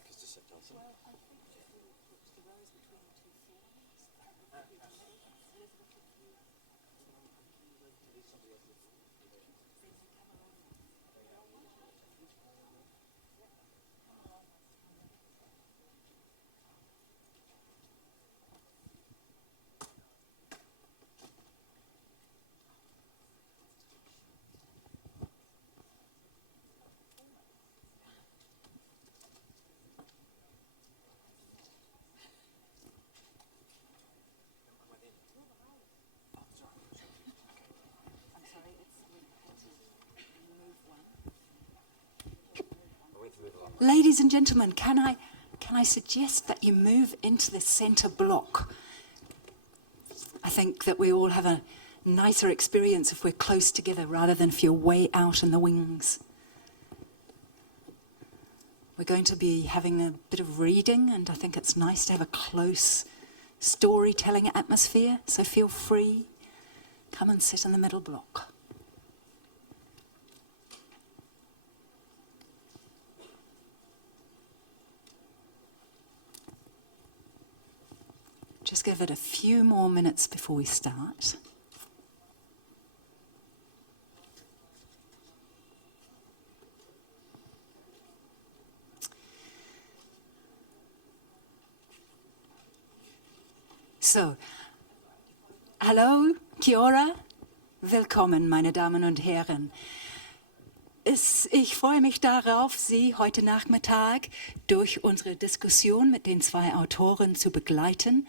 like us to sit, Dulcie? Well, I think that the rows between the two forms. I'm sorry, we had to move one. Ladies and gentlemen, can I suggest that you move into the centre block? I think that we all have a nicer experience if we're close together rather than if you're way out in the wings. We're going to be having a bit of reading, and I think it's nice to have a close storytelling atmosphere, so feel free. Come and sit in the middle block. Just give it a few more minutes before we start. So, hallo, kia ora, willkommen, meine Damen und Herren. Ich freue mich darauf, Sie heute Nachmittag durch unsere Diskussion mit den zwei Autoren zu begleiten.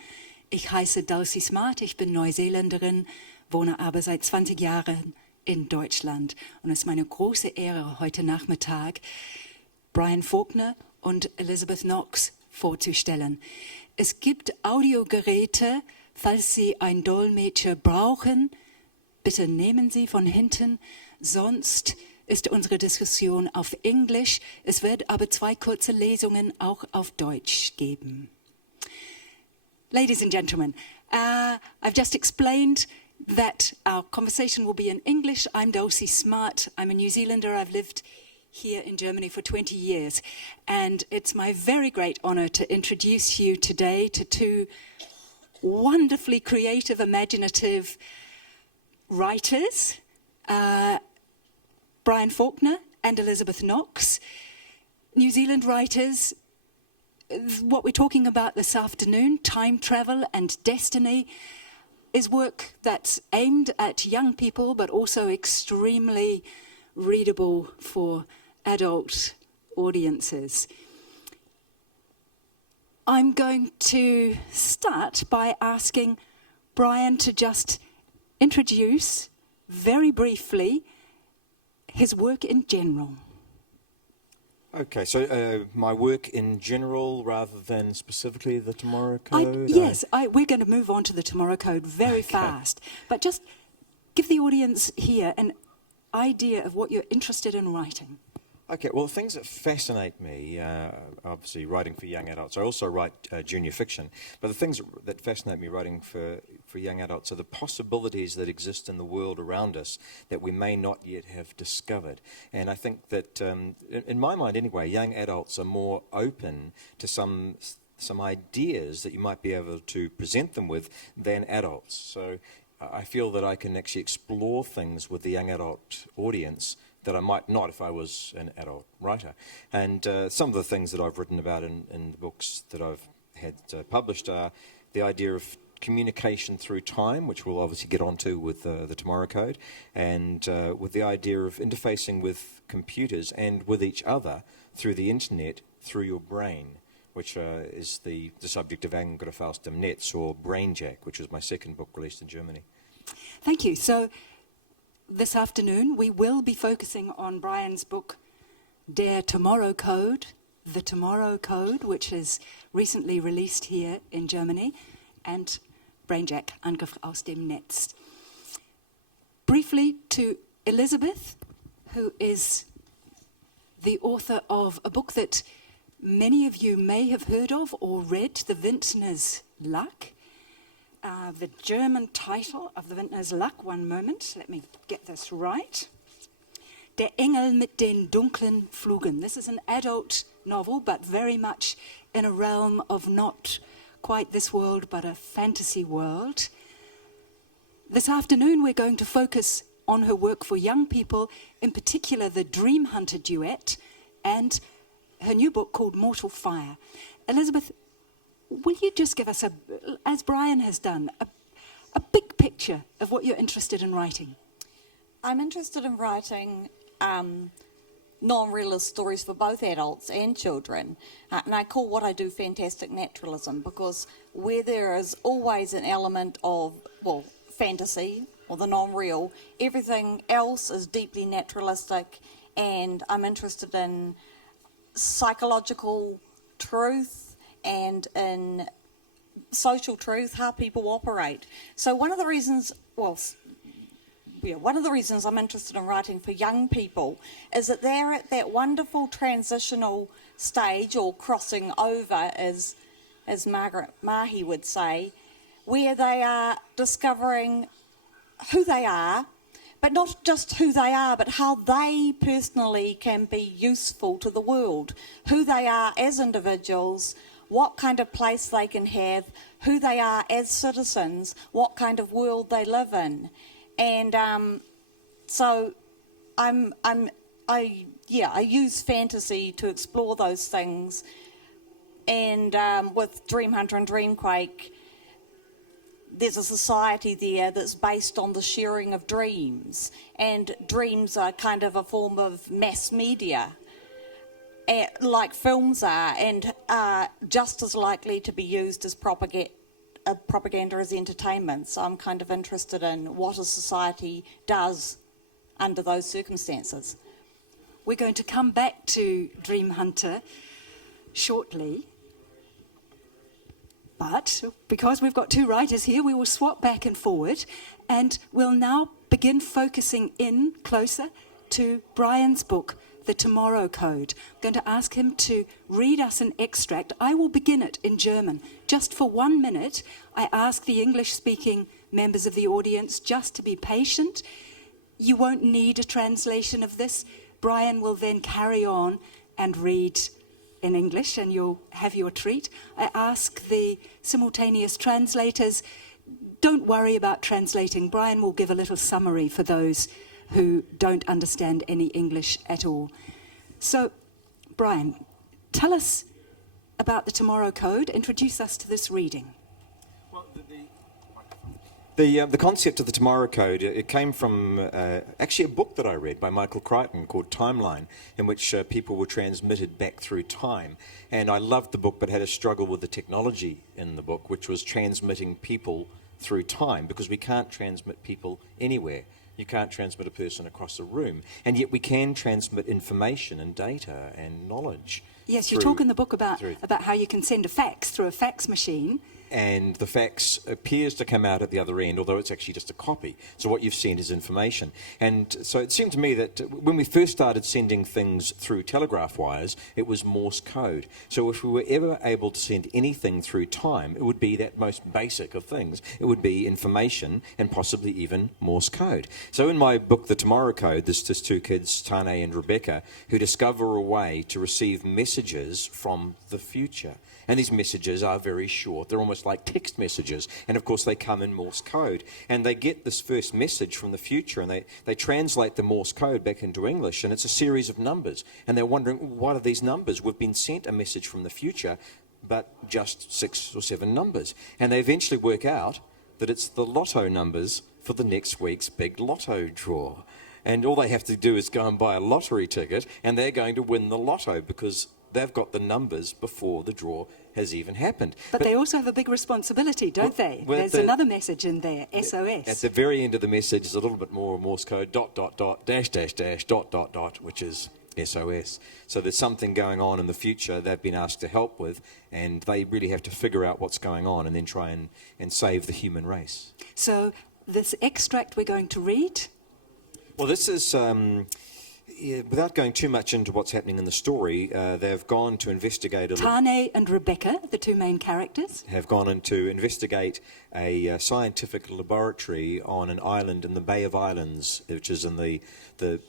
Ich heiße Dulcie Smart, ich bin Neuseeländerin, wohne aber seit 20 Jahren in Deutschland. Und es ist meine große Ehre, heute Nachmittag Brian Falkner und Elizabeth Knox vorzustellen. Es gibt Audiogeräte, falls Sie einen Dolmetscher brauchen. Bitte nehmen Sie von hinten, sonst ist unsere Diskussion auf Englisch. Es wird aber 2 kurze Lesungen auch auf Deutsch geben. Ladies and gentlemen, I've just explained that our conversation will be in English. I'm Dulcie Smart. I'm a New Zealander. I've lived here in Germany for 20 years. And it's my very great honor to introduce you today to 2 wonderfully creative, imaginative writers, Brian Falkner and Elizabeth Knox. New Zealand writers. What we're talking about this afternoon, time travel and destiny, is work that's aimed at young people but also extremely readable for adult audiences. I'm going to start by asking Brian to just introduce very briefly his work in general. Okay, so my work in general rather than specifically the Tomorrow Code? Yes, we're going to move on to the Tomorrow Code very fast. But just give the audience here an idea of what you're interested in writing. Okay, well, things that fascinate me, obviously writing for young adults, I also write junior fiction, but the things that fascinate me writing for young adults are the possibilities that exist in the world around us that we may not yet have discovered. And I think that, in my mind anyway, young adults are more open to some ideas that you might be able to present them with than adults. So I feel that I can actually explore things with the young adult audience that I might not if I was an adult writer. And some of the things that I've written about in the books that I've had published are the idea of communication through time, which we'll obviously get onto with the Tomorrow Code, and with the idea of interfacing with computers and with each other through the internet, through your brain, which is the subject of Angriff aus dem Netz, or Brainjack, which was my second book released in Germany. Thank you. So this afternoon we will be focusing on Brian's book, Der Tomorrow Code, The Tomorrow Code, which is recently released here in Germany, and Brainjack, Angriff aus dem Netz. Briefly to Elizabeth, who is the author of a book that many of you may have heard of or read, The Vintner's Luck. The German title of The Vintner's Luck, one moment, let me get this right. Der Engel mit den dunklen Flügeln. This is an adult novel, but very much in a realm of not quite this world, but a fantasy world. This afternoon we're going to focus on her work for young people, in particular the Dream Hunter duet, and her new book called Mortal Fire. Elizabeth, will you just give us, as Brian has done, a big picture of what you're interested in writing? I'm interested in writing non-realist stories for both adults and children. And I call what I do fantastic naturalism, because where there is always an element of, well, fantasy or the non-real, everything else is deeply naturalistic, and I'm interested in psychological truth and in social truth, how people operate. So one of the reasons I'm interested in writing for young people is that they're at that wonderful transitional stage, or crossing over, as Margaret Mahy would say, where they are discovering who they are, but not just who they are, but how they personally can be useful to the world, who they are as individuals, what kind of place they can have, who they are as citizens, what kind of world they live in. And so I use fantasy to explore those things. And with Dream Hunter and Dreamquake, there's a society there that's based on the sharing of dreams. And dreams are kind of a form of mass media, like films are, and are just as likely to be used as propaganda as entertainment. So I'm kind of interested in what a society does under those circumstances. We're going to come back to Dream Hunter shortly. But because we've got two writers here, we will swap back and forward, and we'll now begin focusing in closer to Brian's book, The Tomorrow Code. I'm going to ask him to read us an extract. I will begin it in German. Just for 1 minute, I ask the English-speaking members of the audience just to be patient. You won't need a translation of this. Brian will then carry on and read in English, and you'll have your treat. I ask the simultaneous translators, don't worry about translating. Brian will give a little summary for those who don't understand any English at all. So, Brian, tell us about the Tomorrow Code. Introduce us to this reading. Well, the concept of the Tomorrow Code, it came from actually a book that I read by Michael Crichton called Timeline, in which people were transmitted back through time. And I loved the book, but had a struggle with the technology in the book, which was transmitting people through time, because we can't transmit people anywhere. You can't transmit a person across a room, and yet we can transmit information and data and knowledge. Yes, you talk in the book about how you can send a fax through a fax machine. And the fax appears to come out at the other end, although it's actually just a copy. So what you've sent is information. And so it seemed to me that when we first started sending things through telegraph wires, it was Morse code. So if we were ever able to send anything through time, it would be that most basic of things. It would be information and possibly even Morse code. So in my book, The Tomorrow Code, there's just two kids, Tane and Rebecca, who discover a way to receive messages from the future. And these messages are very short. They're almost like text messages. And of course, they come in Morse code. And they get this first message from the future, and they translate the Morse code back into English. And it's a series of numbers. And they're wondering, what are these numbers? We've been sent a message from the future, but just 6 or 7 numbers. And they eventually work out that it's the lotto numbers for the next week's big lotto draw. And all they have to do is go and buy a lottery ticket, and they're going to win the lotto, because they've got the numbers before the draw has even happened. But they also have a big responsibility, don't they? There's another message in there, SOS. At the very end of the message is a little bit more Morse code, ... .. which is SOS. So there's something going on in the future they've been asked to help with, and they really have to figure out what's going on and then try and save the human race. So this extract we're going to read? Well, this is... Yeah, without going too much into what's happening in the story, they've gone to investigate Tane and Rebecca, the two main characters, have gone in to investigate a scientific laboratory on an island in the Bay of Islands, which is in the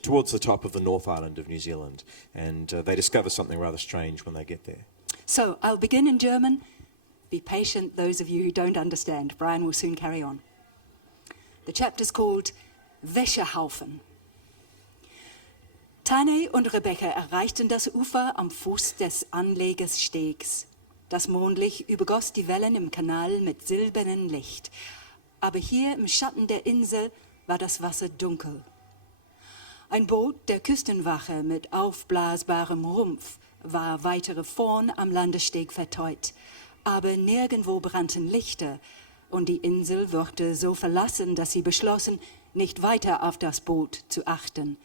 towards the top of the North Island of New Zealand. And they discover something rather strange when they get there. So I'll begin in German. Be patient, those of you who don't understand. Brian will soon carry on. The chapter's called Wäschehaufen. Tane und Rebecca erreichten das Ufer am Fuß des Anlegerstegs. Das Mondlicht übergoss die Wellen im Kanal mit silbernem Licht. Aber hier im Schatten der Insel war das Wasser dunkel. Ein Boot der Küstenwache mit aufblasbarem Rumpf war weitere vorn am Landesteg verteut. Aber nirgendwo brannten Lichter und die Insel wirkte so verlassen, dass sie beschlossen, nicht weiter auf das Boot zu achten.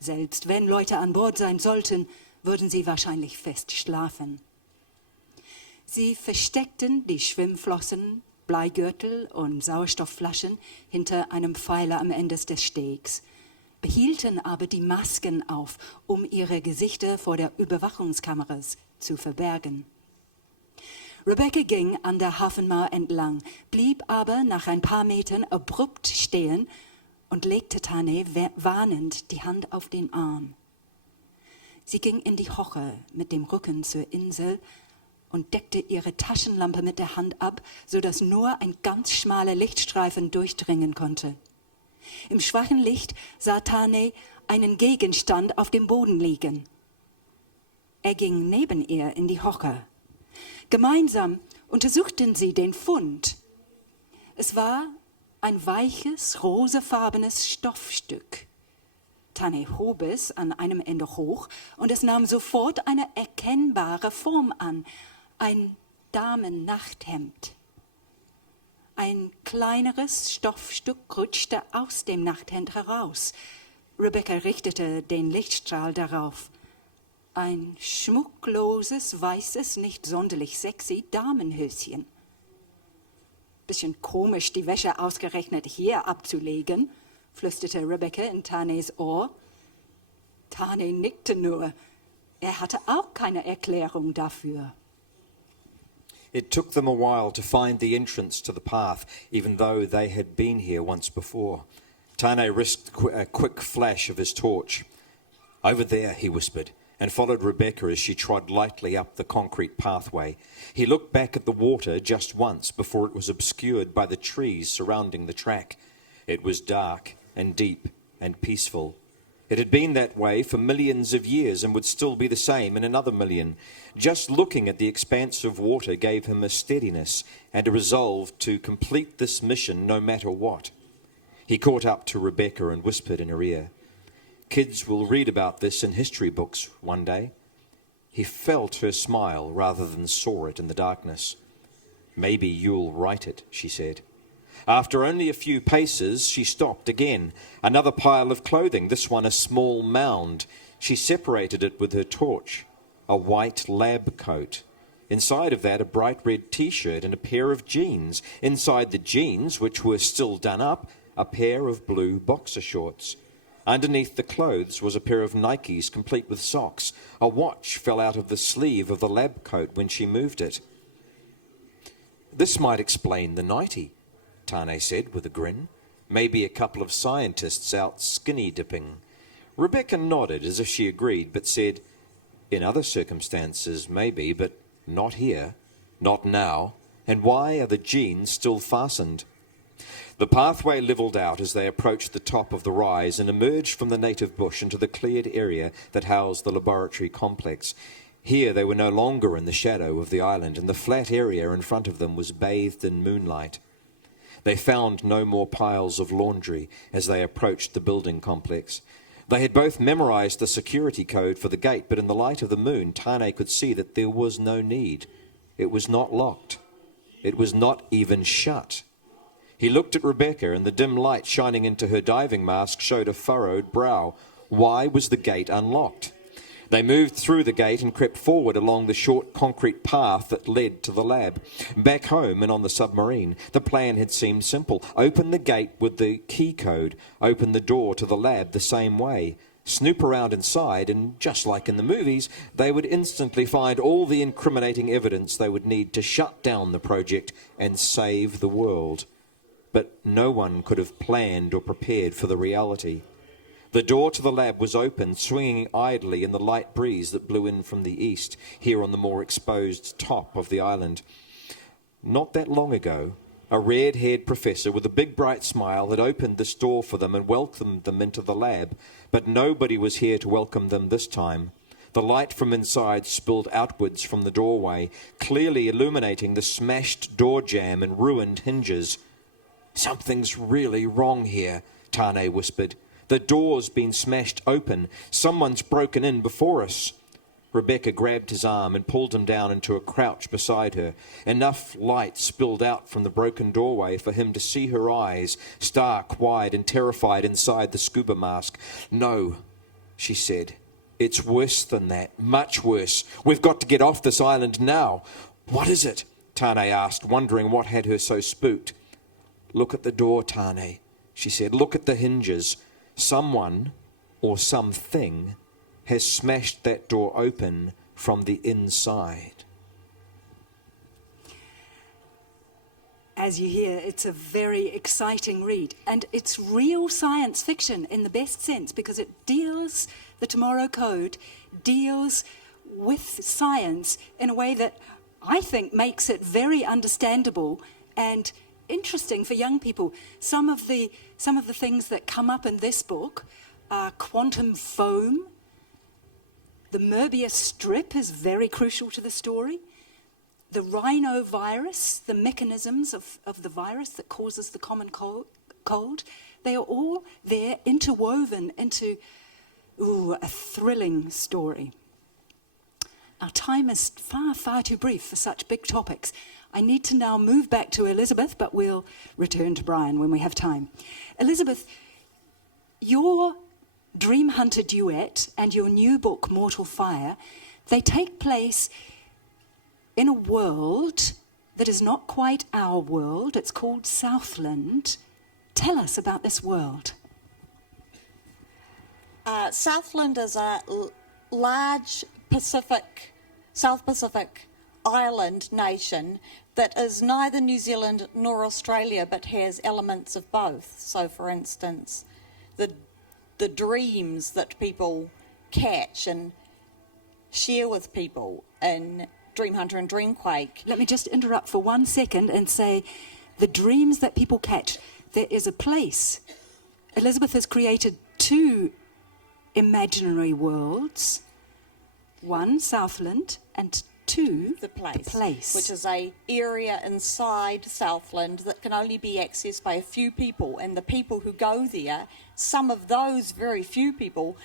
Selbst wenn Leute an Bord sein sollten, würden sie wahrscheinlich fest schlafen. Sie versteckten die Schwimmflossen, Bleigürtel und Sauerstoffflaschen hinter einem Pfeiler am Ende des Stegs, behielten aber die Masken auf, um ihre Gesichter vor der Überwachungskameras zu verbergen. Rebecca ging an der Hafenmauer entlang, blieb aber nach ein paar Metern abrupt stehen und legte Tane warnend die Hand auf den Arm. Sie ging in die Hoche mit dem Rücken zur Insel und deckte ihre Taschenlampe mit der Hand ab, sodass nur ein ganz schmaler Lichtstreifen durchdringen konnte. Im schwachen Licht sah Tane einen Gegenstand auf dem Boden liegen. Er ging neben ihr in die Hoche. Gemeinsam untersuchten sie den Fund. Es war ein weiches, rosafarbenes Stoffstück. Tane hob es an einem Ende hoch und es nahm sofort eine erkennbare Form an. Ein Damennachthemd. Ein kleineres Stoffstück rutschte aus dem Nachthemd heraus. Rebecca richtete den Lichtstrahl darauf. Ein schmuckloses, weißes, nicht sonderlich sexy Damenhöschen. Bisschen komisch, die Wäsche ausgerechnet hier abzulegen, flüsterte Rebecca in Tanes Ohr. Tane nickte nur. Er hatte auch keine Erklärung dafür. It took them a while to find the entrance to the path, even though they had been here once before. Tane risked a quick flash of his torch. Over there, he whispered, and followed Rebecca as she trod lightly up the concrete pathway. He looked back at the water just once before it was obscured by the trees surrounding the track. It was dark and deep and peaceful. It had been that way for millions of years and would still be the same in another million. Just looking at the expanse of water gave him a steadiness and a resolve to complete this mission no matter what. He caught up to Rebecca and whispered in her ear, "Kids will read about this in history books one day." He felt her smile rather than saw it in the darkness. "Maybe you'll write it," she said. After only a few paces, she stopped again. Another pile of clothing, this one a small mound. She separated it with her torch. A white lab coat. Inside of that, a bright red T-shirt and a pair of jeans. Inside the jeans, which were still done up, a pair of blue boxer shorts. Underneath the clothes was a pair of Nikes complete with socks. A watch fell out of the sleeve of the lab coat when she moved it. "This might explain the nightie," Tane said with a grin. "Maybe a couple of scientists out skinny dipping." Rebecca nodded as if she agreed, but said, "In other circumstances, maybe, but not here. Not now. And why are the jeans still fastened?" The pathway levelled out as they approached the top of the rise and emerged from the native bush into the cleared area that housed the laboratory complex. Here they were no longer in the shadow of the island, and the flat area in front of them was bathed in moonlight. They found no more piles of laundry as they approached the building complex. They had both memorized the security code for the gate, but in the light of the moon, Tane could see that there was no need. It was not locked. It was not even shut. He looked at Rebecca, and the dim light shining into her diving mask showed a furrowed brow. Why was the gate unlocked? They moved through the gate and crept forward along the short concrete path that led to the lab. Back home and on the submarine, the plan had seemed simple. Open the gate with the key code, open the door to the lab the same way. snoop around inside, and just like in the movies, they would instantly find all the incriminating evidence they would need to shut down the project and save the world. But no one could have planned or prepared for the reality. The door to the lab was open, swinging idly in the light breeze that blew in from the east, here on the more exposed top of the island. Not that long ago, a red-haired professor with a big bright smile had opened this door for them and welcomed them into the lab, but nobody was here to welcome them this time. The light from inside spilled outwards from the doorway, clearly illuminating the smashed door jamb and ruined hinges. "Something's really wrong here," Tane whispered. "The door's been smashed open. Someone's broken in before us." Rebecca grabbed his arm and pulled him down into a crouch beside her. Enough light spilled out from the broken doorway for him to see her eyes, stark, wide, and terrified inside the scuba mask. "No," she said. "It's worse than that, much worse. We've got to get off this island now." "What is it?" Tane asked, wondering what had her so spooked. "Look at the door, Tane," she said. "Look at the hinges. Someone, or something, has smashed that door open from the inside." As you hear, it's a very exciting read, and it's real science fiction in the best sense, because the Tomorrow Code deals with science in a way that I think makes it very understandable and interesting for young people. Some of the things that come up in this book are quantum foam. The Möbius strip is very crucial to the story. The rhinovirus, the mechanisms of the virus that causes the common cold, they are all there interwoven into a thrilling story. Our time is far, far too brief for such big topics. I need to now move back to Elizabeth, but we'll return to Brian when we have time. Elizabeth, your Dream Hunter duet and your new book, Mortal Fire, they take place in a world that is not quite our world. It's called Southland. Tell us about this world. Southland is a large South Pacific island nation that is neither New Zealand nor Australia, but has elements of both. So, for instance, the dreams that people catch and share with people in Dream Hunter and Dreamquake. Let me just interrupt for 1 second and say the dreams that people catch. There is a place. Elizabeth has created 2 imaginary worlds. 1, Southland, and 2, The place, which is a area inside Southland that can only be accessed by a few people, and the people who go there, some of those very few people,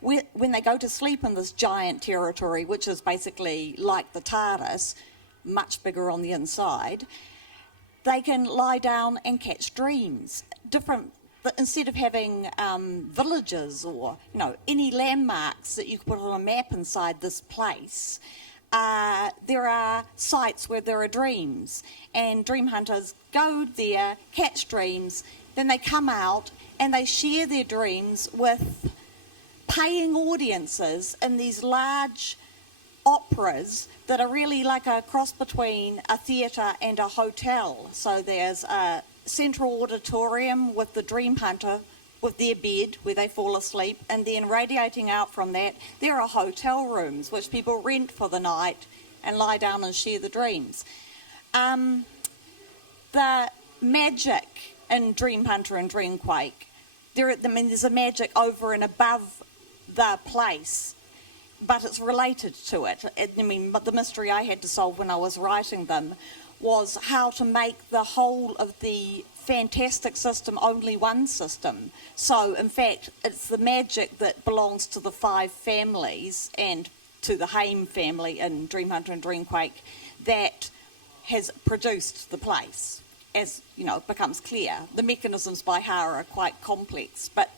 when they go to sleep in this giant territory, which is basically like the TARDIS, much bigger on the inside, they can lie down and catch dreams. Instead of having villages or any landmarks that you could put on a map inside this place, there are sites where there are dreams, and dream hunters go there, catch dreams, then they come out and they share their dreams with paying audiences in these large operas that are really like a cross between a theatre and a hotel. So there's a central auditorium with the dream hunter with their bed where they fall asleep, and then radiating out from that there are hotel rooms which people rent for the night and lie down and share the dreams. The magic in Dream Hunter and Dreamquake, there's a magic over and above the place, but it's related to it. But the mystery I had to solve when I was writing them was how to make the whole of the fantastic system only one system. So, in fact, it's the magic that belongs to the 5 families and to the Haim family in Dream Hunter and Dreamquake that has produced the place. As, it becomes clear, the mechanisms by Hara are quite complex, but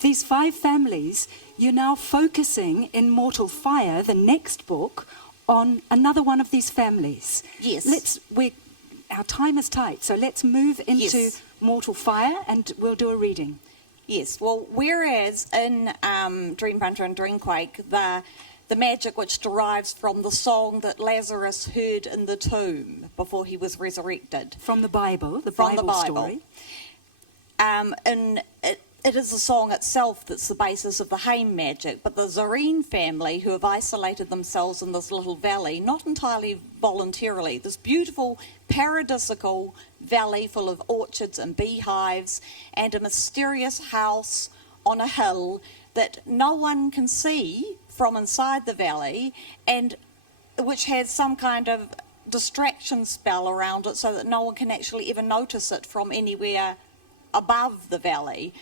these 5 families, you're now focusing in Mortal Fire, the next book, on another one of these families. Yes. Our time is tight, so let's move into Mortal Fire and we'll do a reading. Yes, well, whereas in Dream Hunter and Dreamquake, the magic which derives from the song that Lazarus heard in the tomb before he was resurrected. From the Bible, From the Bible. story. And it is the song itself that's the basis of the Haim magic, but the Zareen family, who have isolated themselves in this little valley, not entirely voluntarily, this beautiful paradisical valley full of orchards and beehives and a mysterious house on a hill that no one can see from inside the valley, and which has some kind of distraction spell around it so that no one can actually ever notice it from anywhere above the valley.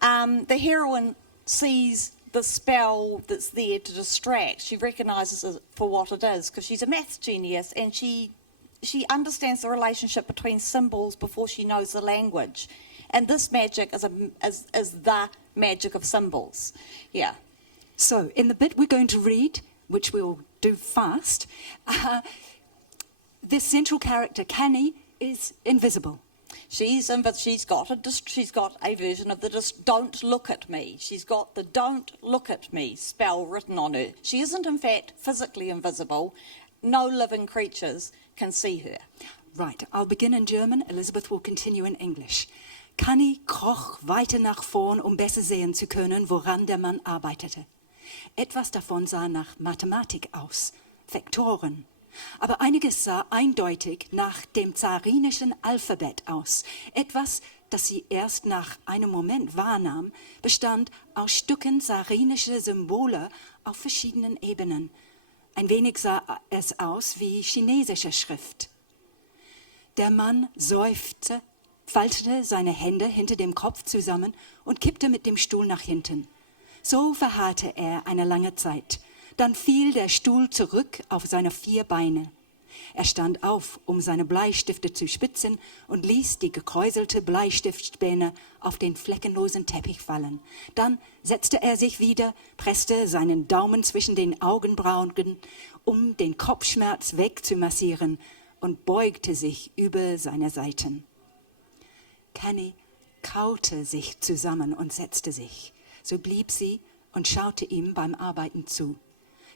The heroine sees the spell that's there to distract. She recognises it for what it is because she's a maths genius, and she understands the relationship between symbols before she knows the language. And this magic is the magic of symbols. Yeah. So, in the bit we're going to read, which we'll do fast, this central character, Canny, is invisible. She's got a version of the don't look at me. She's got the don't look at me spell written on her. She isn't, in fact, physically invisible. No living creatures can see her. Right, I'll begin in German, Elizabeth will continue in English. Canny kroch weiter nach vorn, besser sehen zu können, woran der Mann arbeitete. Etwas davon sah nach Mathematik aus, Vektoren. Aber einiges sah eindeutig nach dem zarinischen Alphabet aus. Etwas, das sie erst nach einem Moment wahrnahm, bestand aus Stücken zarinischer Symbole auf verschiedenen Ebenen. Ein wenig sah es aus wie chinesische Schrift. Der Mann seufzte, faltete seine Hände hinter dem Kopf zusammen und kippte mit dem Stuhl nach hinten. So verharrte er eine lange Zeit. Dann fiel der Stuhl zurück auf seine 4 Beine. Er stand auf, seine Bleistifte zu spitzen und ließ die gekräuselte Bleistiftspäne auf den fleckenlosen Teppich fallen. Dann setzte er sich wieder, presste seinen Daumen zwischen den Augenbrauen, den Kopfschmerz wegzumassieren, und beugte sich über seine Seiten. Canny kaute sich zusammen und setzte sich. So blieb sie und schaute ihm beim Arbeiten zu.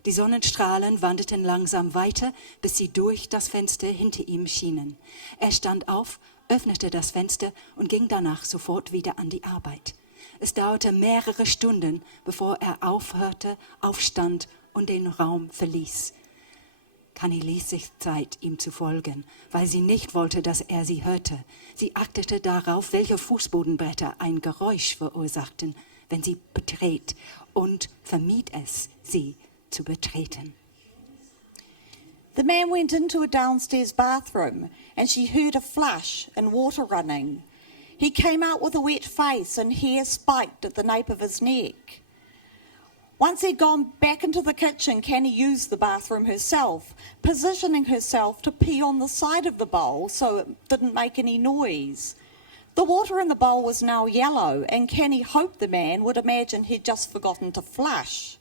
Die Sonnenstrahlen wanderten langsam weiter, bis sie durch das Fenster hinter ihm schienen. Er stand auf, öffnete das Fenster und ging danach sofort wieder an die Arbeit. Es dauerte mehrere Stunden, bevor er aufhörte, aufstand und den Raum verließ. Canny ließ sich Zeit, ihm zu folgen, weil sie nicht wollte, dass er sie hörte. Sie achtete darauf, welche Fußbodenbretter ein Geräusch verursachten, wenn sie betrat, und vermied es, sie zu betreten. The man went into a downstairs bathroom and she heard a flush and water running. He came out with a wet face and hair spiked at the nape of his neck. Once he'd gone back into the kitchen, Canny used the bathroom herself, positioning herself to pee on the side of the bowl so it didn't make any noise. The water in the bowl was now yellow, and Canny hoped the man would imagine he'd just forgotten to flush.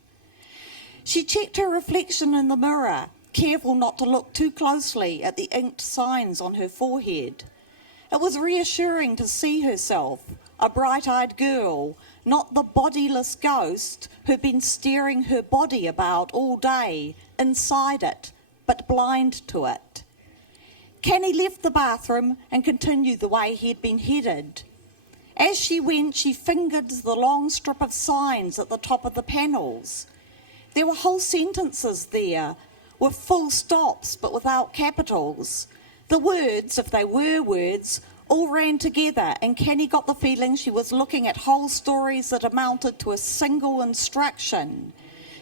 She checked her reflection in the mirror, careful not to look too closely at the inked signs on her forehead. It was reassuring to see herself, a bright-eyed girl, not the bodiless ghost who'd been staring her body about all day, inside it, but blind to it. Canny left the bathroom and continued the way he'd been headed. As she went, she fingered the long strip of signs at the top of the panels. There were whole sentences there, with full stops but without capitals. The words, if they were words, all ran together, and Canny got the feeling she was looking at whole stories that amounted to a single instruction.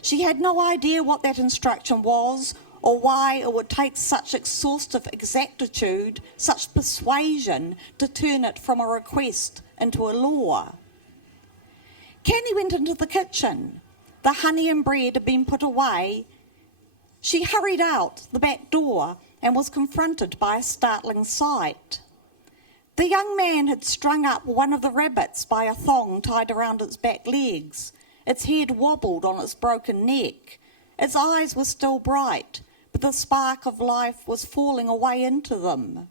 She had no idea what that instruction was, or why it would take such exhaustive exactitude, such persuasion, to turn it from a request into a law. Canny went into the kitchen. The honey and bread had been put away. She hurried out the back door and was confronted by a startling sight. The young man had strung up one of the rabbits by a thong tied around its back legs. Its head wobbled on its broken neck. Its eyes were still bright, but the spark of life was falling away into them.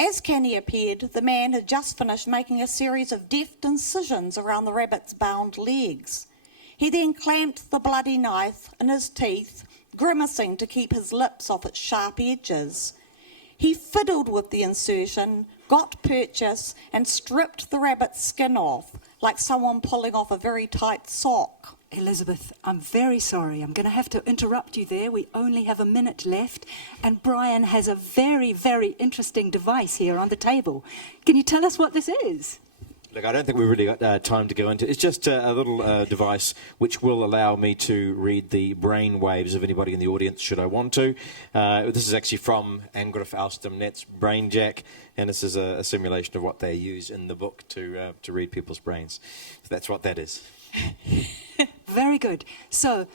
As Canny appeared, the man had just finished making a series of deft incisions around the rabbit's bound legs. He then clamped the bloody knife in his teeth, grimacing to keep his lips off its sharp edges. He fiddled with the insertion, got purchase, and stripped the rabbit's skin off, like someone pulling off a very tight sock. Elizabeth, I'm very sorry. I'm going to have to interrupt you there. We only have a minute left, and Brian has a very, very interesting device here on the table. Can you tell us what this is? Look, I don't think we've really got time to go into it. It's just a little device which will allow me to read the brain waves of anybody in the audience, should I want to. This is actually from Angriff Alstomnet's Brain Jack, and this is a simulation of what they use in the book to read people's brains. So that's what that is. Very good. So,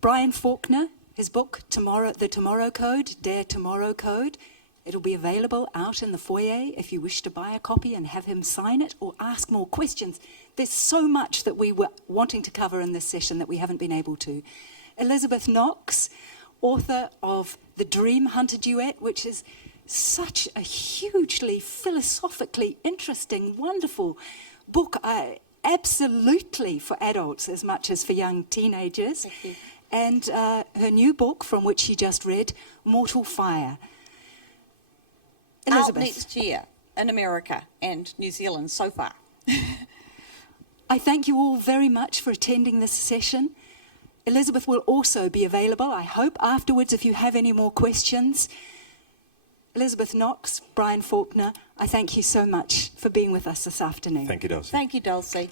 Brian Falkner, his book, The Tomorrow Code, Dare Tomorrow Code. It'll be available out in the foyer if you wish to buy a copy and have him sign it or ask more questions. There's so much that we were wanting to cover in this session that we haven't been able to. Elizabeth Knox, author of The Dream Hunter Duet, which is such a hugely philosophically interesting, wonderful book, absolutely for adults as much as for young teenagers. And her new book, from which she just read, Mortal Fire. Elizabeth. Out next year in America and New Zealand so far. I thank you all very much for attending this session. Elizabeth will also be available, I hope, afterwards if you have any more questions. Elizabeth Knox, Brian Falkner, I thank you so much for being with us this afternoon. Thank you, Dulcie. Thank you, Dulcie.